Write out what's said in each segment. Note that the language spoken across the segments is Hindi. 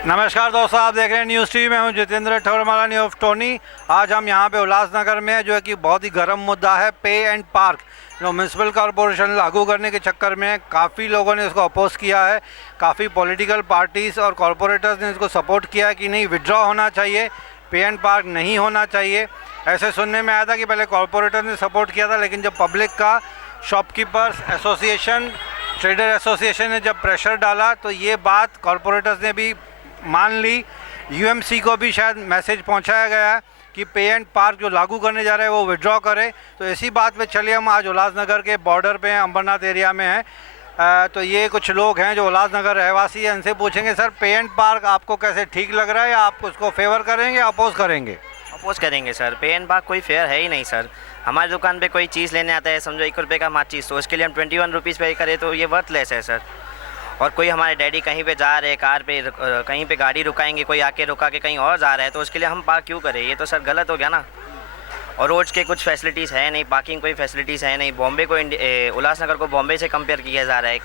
नमस्कार दोस्तों, आप देख रहे हैं न्यूज़ टीवी में हूं जितेंद्र ठौरमालानी ऑफ टोनी। आज हम यहां पे उल्लासनगर में जो है कि बहुत ही गर्म मुद्दा है पे एंड पार्क, जो म्यूनसिपल कॉरपोरेशन लागू करने के चक्कर में काफ़ी लोगों ने इसको अपोज किया है। काफ़ी पॉलिटिकल पार्टीज़ और कॉरपोरेटर्स ने इसको सपोर्ट किया है कि नहीं, विड्रॉ होना चाहिए, पे एंड पार्क नहीं होना चाहिए। ऐसे सुनने में आया था कि पहले कॉरपोरेटर ने सपोर्ट किया था, लेकिन जब पब्लिक का शॉपकीपर्स एसोसिएशन, ट्रेडर एसोसिएशन ने जब प्रेशर डाला तो ये बात कॉरपोरेटर्स ने भी मान ली। यूएमसी को भी शायद मैसेज पहुंचाया गया है कि पे एंड पार्क जो लागू करने जा रहे हैं वो विड्रॉ करें। तो इसी बात पे चलिए, हम आज उल्लासनगर के बॉर्डर पे हैं, अंबरनाथ एरिया में हैं। तो ये कुछ लोग हैं जो उल्लासनगर रहवासी हैं, इनसे पूछेंगे सर पे एंड पार्क आपको कैसे ठीक लग रहा है, या आप उसको फेवर करेंगे या अपोज करेंगे? अपोज करेंगे सर। पे एंड पार्क कोई फेयर है ही नहीं सर। हमारी दुकान पे कोई चीज़ लेने आता है, समझो 1 रुपये का माचिस, तो उसके लिए हम 21 रुपीज़ पे करें तो ये वर्थलेस है सर। और कोई हमारे डैडी कहीं पे जा रहे हैं, कार पे कहीं पे गाड़ी रुकाएंगे, कोई आके रुका के कहीं और जा रहा है, तो उसके लिए हम पार्क क्यों करें? ये तो सर गलत हो गया ना। और रोड्स के कुछ फैसिलिटीज़ है नहीं, पार्किंग कोई फैसिलिटीज़ है नहीं। बॉम्बे को उल्लासनगर को बॉम्बे से कंपेयर किया जा रहा है।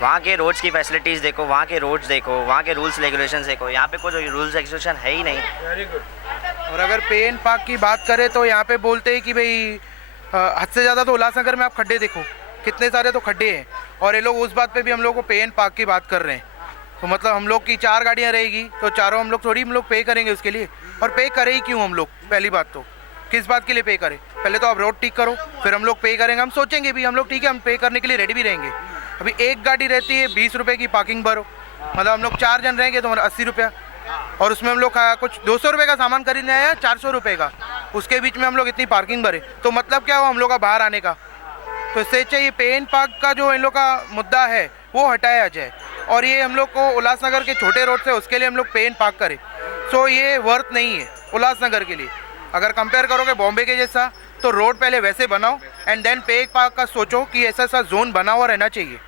वहाँ के रोड्स की फैसिलिटीज़ देखो, वहाँ के रोड्स देखो, वहाँ के रूल्स रेगुलेशन देखो। यहाँ पे कोई रूल्स रेगुलेशन है ही नहीं। Very good. और अगर पे एंड पार्क की बात करें तो यहाँ पे बोलते हैं कि भाई हद से ज़्यादा तो उल्लासनगर में आप खड्डे देखो, कितने सारे तो खड्डे हैं। और ये लोग उस बात पे भी हम लोग को पे एंड पार्क की बात कर रहे हैं। तो मतलब हम लोग की 4 गाड़ियाँ रहेगी तो चारों हम लोग पे करेंगे उसके लिए। और पे करें ही क्यों हम लोग? पहली बात तो किस बात के लिए पे करें? पहले तो आप रोड ठीक करो, फिर हम लोग पे करेंगे। हम सोचेंगे भी हम लोग ठीक है, हम पे करने के लिए रेडी भी रहेंगे। अभी एक गाड़ी रहती है 20 रुपये की पार्किंग भरो, मतलब हम लोग 4 जन रहेंगे तो हमारा 80 रुपया। और उसमें हम लोग कुछ 200 रुपये का सामान खरीदने आया, 400 रुपये का, उसके बीच में हम लोग इतनी पार्किंग भरे, तो मतलब क्या हुआ हम लोग का बाहर आने का? तो इससे चाहिए पे एंड पार्क का जो इन लोग का मुद्दा है वो हटाया जाए, और ये हम लोग को उल्लासनगर के छोटे रोड से उसके लिए हम लोग पे एंड पार्क करें। सो ये वर्थ नहीं है उल्लासनगर के लिए। अगर कंपेयर करोगे बॉम्बे के जैसा, तो रोड पहले वैसे बनाओ एंड देन पे एंड पार्क का सोचो कि ऐसा सा जोन बना हुआ रहना चाहिए।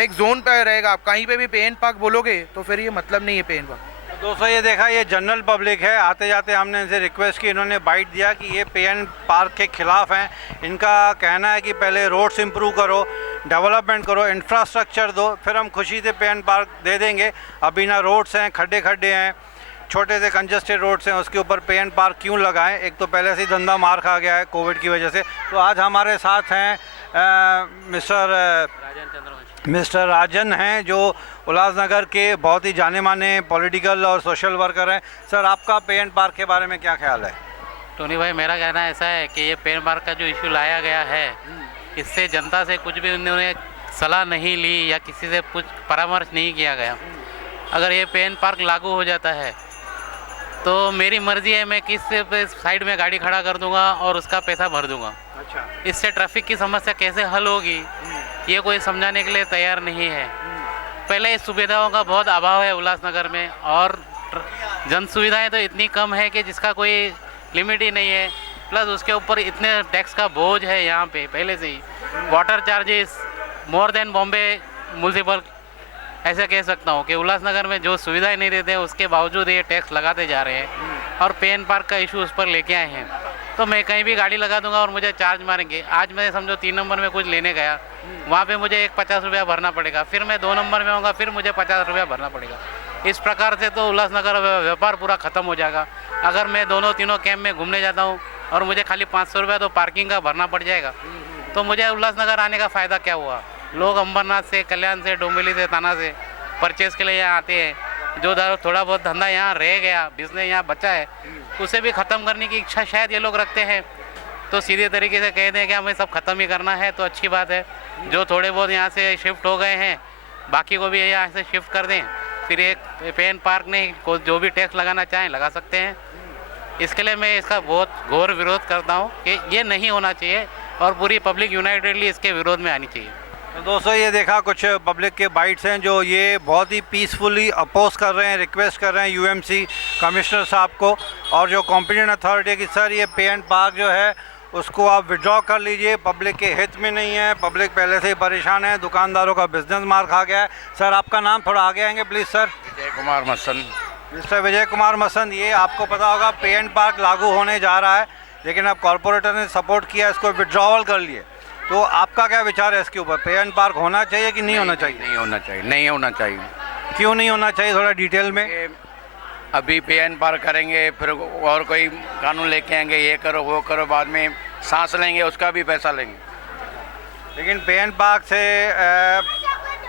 एक जोन पे रहेगा, आप कहीं पे भी पे एंड पार्क बोलोगे तो फिर ये मतलब नहीं है पे एंड पार्क। दोस्तों ये देखा, ये जनरल पब्लिक है। आते जाते हमने इनसे रिक्वेस्ट की, इन्होंने बाइट दिया कि ये पे एंड पार्क के खिलाफ हैं। इनका कहना है कि पहले रोड्स इंप्रूव करो, डेवलपमेंट करो, इंफ्रास्ट्रक्चर दो, फिर हम खुशी से पे एंड पार्क दे देंगे। अभी ना रोड्स हैं, खड्डे खड्डे हैं, छोटे से कंजस्टेड रोड्स हैं, उसके ऊपर पे एंड पार्क क्यों लगाएं? एक तो पहले से ही धंधा मार खा गया है कोविड की वजह से। तो आज हमारे साथ हैं मिस्टर राजन हैं, जो उल्लासनगर के बहुत ही जाने माने पॉलिटिकल और सोशल वर्कर हैं। सर, आपका पे एंड पार्क के बारे में क्या ख्याल है? टोनी भाई, मेरा कहना ऐसा है कि ये पे एंड पार्क का जो इशू लाया गया है, इससे जनता से कुछ भी उन्होंने सलाह नहीं ली या किसी से कुछ परामर्श नहीं किया गया। अगर ये पे एंड पार्क लागू हो जाता है तो मेरी मर्ज़ी है, मैं किस साइड में गाड़ी खड़ा कर दूंगा और उसका पैसा भर दूंगा। अच्छा। इससे ट्रैफिक की समस्या कैसे हल होगी ये कोई समझाने के लिए तैयार नहीं है। पहले इस सुविधाओं का बहुत अभाव है उल्लासनगर में, और जन सुविधाएं तो इतनी कम है कि जिसका कोई लिमिट ही नहीं है। प्लस उसके ऊपर इतने टैक्स का बोझ है यहाँ पे पहले से ही। Water charges more than Bombay municipal, ऐसे कह सकता हूँ कि उल्लासनगर में जो सुविधाएं नहीं देते हैं उसके बावजूद ये टैक्स लगाते जा रहे हैं। और पे एंड पार्क का इशू उस पर लेके आए हैं। तो मैं कहीं भी गाड़ी लगा दूंगा और मुझे चार्ज मारेंगे। आज मैं समझो 3 नंबर में कुछ लेने गया, वहाँ पे मुझे 50 रुपया भरना पड़ेगा। फिर मैं 2 नंबर में आऊँगा, फिर मुझे 50 रुपया भरना पड़ेगा। इस प्रकार से तो उल्लासनगर व्यापार पूरा ख़त्म हो जाएगा। अगर मैं दोनों तीनों कैंप में घूमने जाता हूँ और मुझे खाली 500 रुपया तो पार्किंग का भरना पड़ जाएगा, तो मुझे उल्लासनगर आने का फ़ायदा क्या हुआ? लोग अंबरनाथ से, कल्याण से, डोंबिवली से, ताना से परचेज़ के लिए यहाँ आते हैं। जो थोड़ा बहुत धंधा यहाँ रह गया, बिजनेस यहाँ बचा है, उसे भी ख़त्म करने की इच्छा शायद ये लोग रखते हैं। तो सीधे तरीके से कह दें कि हमें सब ख़त्म ही करना है, तो अच्छी बात है। जो थोड़े बहुत यहाँ से शिफ्ट हो गए हैं, बाकी को भी यहाँ से शिफ्ट कर दें। फिर एक पे एंड पार्क नहीं, जो भी टैक्स लगाना चाहें लगा सकते हैं। इसके लिए मैं इसका बहुत घोर विरोध करता हूँ कि ये नहीं होना चाहिए, और पूरी पब्लिक यूनाइटेडली इसके विरोध में आनी चाहिए। तो दोस्तों ये देखा, कुछ पब्लिक के बाइट्स हैं जो ये बहुत ही पीसफुली अपोज कर रहे हैं, रिक्वेस्ट कर रहे हैं यूएमसी कमिश्नर साहब को और जो कॉम्पिटेंट अथॉरिटी है कि सर ये पे एंड पार्क जो है उसको आप विड्रॉ कर लीजिए, पब्लिक के हित में नहीं है। पब्लिक पहले से ही परेशान है, दुकानदारों का बिजनेस मार खा गया है। सर, आपका नाम थोड़ा आगे आएंगे please sir? Vijay Kumar Masan. Mister Vijay Kumar Masan, ये आपको पता होगा पे एंड पार्क लागू होने जा रहा है, लेकिन अब कॉरपोरेटर ने सपोर्ट किया, इसको विड्रॉवल कर लिए। तो आपका क्या विचार है इसके ऊपर? पे एंड पार्क होना चाहिए कि नहीं होना चाहिए? नहीं होना चाहिए, नहीं होना चाहिए। क्यों नहीं होना चाहिए, थोड़ा डिटेल में? ये अभी पे एंड पार करेंगे, फिर और कोई कानून लेके आएंगे, ये करो वो करो, बाद में सांस लेंगे उसका भी पैसा लेंगे। लेकिन पे एंड पार्क से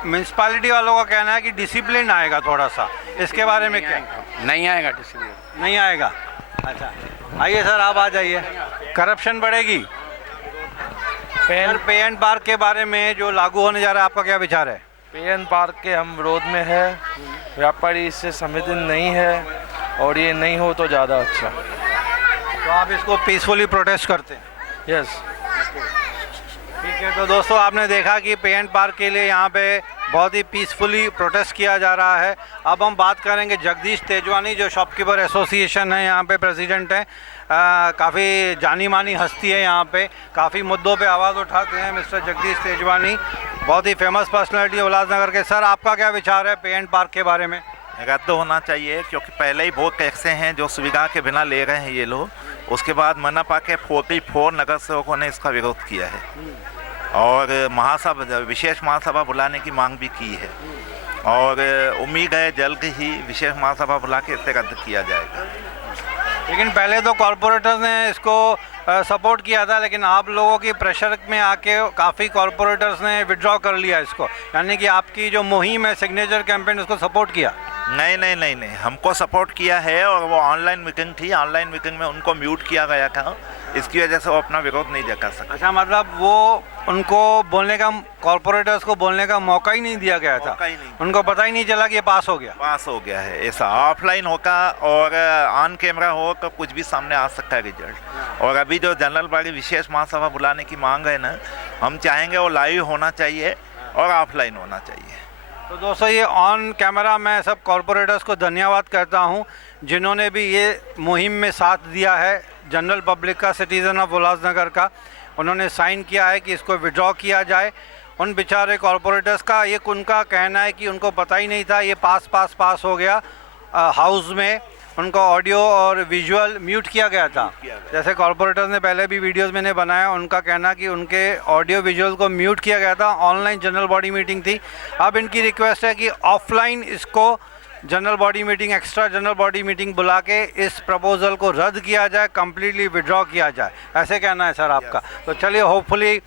म्यूनसिपालिटी वालों का कहना है कि डिसिप्लिन आएगा थोड़ा सा, इसके बारे में क्या? नहीं आएगा डिसिप्लिन। नहीं आएगा। अच्छा, आइए सर, आप आ जाइए। करप्शन बढ़ेगी। पे एंड पार्क के बारे में जो लागू होने जा रहा है, आपका क्या विचार है? पे एंड पार्क के हम विरोध में है, व्यापारी इससे संवेदन नहीं है और ये नहीं हो तो ज़्यादा अच्छा। तो आप इसको पीसफुली प्रोटेस्ट करते हैं? यस। ठीक है, तो दोस्तों आपने देखा कि पे एंड पार्क के लिए यहाँ पे बहुत ही पीसफुली प्रोटेस्ट किया जा रहा है। अब हम बात करेंगे जगदीश तेजवानी, जो शॉपकीपर एसोसिएशन है यहाँ पे प्रेसिडेंट हैं। काफ़ी जानी मानी हस्ती है यहाँ पे, काफ़ी मुद्दों पे आवाज़ उठाते हैं मिस्टर जगदीश तेजवानी, बहुत ही फेमस पर्सनैलिटी है उल्लासनगर के। सर, आपका क्या विचार है पे एंड पार्क के बारे में? रद्द होना चाहिए, क्योंकि पहले ही बहुत ऐसे हैं जो सुविधा के बिना ले रहे हैं ये लोग। उसके बाद मनपा के 44 नगर सेवकों ने इसका विरोध किया है और महासभा, विशेष महासभा बुलाने की मांग भी की है और उम्मीद है जल्द ही विशेष महासभा बुला के इसे रद्द किया जाएगा। लेकिन पहले तो कॉरपोरेटर्स ने इसको सपोर्ट किया था, लेकिन आप लोगों की प्रेशर में आके काफ़ी कॉरपोरेटर्स ने विड्रॉ कर लिया इसको, यानी कि आपकी जो मुहिम है सिग्नेचर कैंपेन, उसको सपोर्ट किया? नहीं, हमको सपोर्ट किया है और वो ऑनलाइन मीटिंग थी, ऑनलाइन मीटिंग में उनको म्यूट किया गया था, इसकी वजह से वो अपना विरोध नहीं जता सकते। अच्छा, मतलब वो उनको बोलने का, कॉरपोरेटर्स को बोलने का मौका ही नहीं दिया गया था? मौका ही नहीं। उनको पता ही नहीं चला कि ये पास हो गया? पास हो गया है। ऐसा ऑफलाइन होगा और ऑन कैमरा हो तो कुछ भी सामने आ सकता है रिजल्ट। और अभी जो जनरल बॉडी विशेष महासभा बुलाने की मांग है ना, हम चाहेंगे वो लाइव होना चाहिए और ऑफलाइन होना चाहिए। तो दोस्तों, ये ऑन कैमरा मैं सब कॉरपोरेटर्स को धन्यवाद करता हूँ जिन्होंने भी ये मुहिम में साथ दिया है। जनरल पब्लिक का, सिटीज़न ऑफ उल्लासनगर का, उन्होंने साइन किया है कि इसको विड्रॉ किया जाए। उन बेचारे कॉरपोरेटर्स का ये उनका कहना है कि उनको पता ही नहीं था, ये पास हो गया हाउस में, उनको ऑडियो और विजुअल म्यूट किया गया था। जैसे कॉरपोरेटर्स ने पहले भी वीडियोस मैंने बनाया, उनका कहना कि उनके ऑडियो विजुअल को म्यूट किया गया था। ऑनलाइन जनरल बॉडी मीटिंग थी। अब इनकी रिक्वेस्ट है कि ऑफलाइन इसको general body meeting, extra general body meeting बुला के इस प्रपोज़ल को रद्द किया जाए, कम्प्लीटली विड्रॉ किया जाए, ऐसे कहना है सर आपका। तो चलिए, होपफुली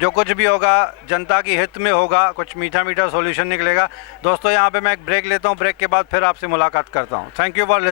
जो कुछ भी होगा जनता की हित में होगा, कुछ मीठा मीठा सॉल्यूशन निकलेगा। दोस्तों, यहाँ पे मैं एक ब्रेक लेता हूँ, ब्रेक के बाद फिर आपसे मुलाकात करता हूँ। Thank you for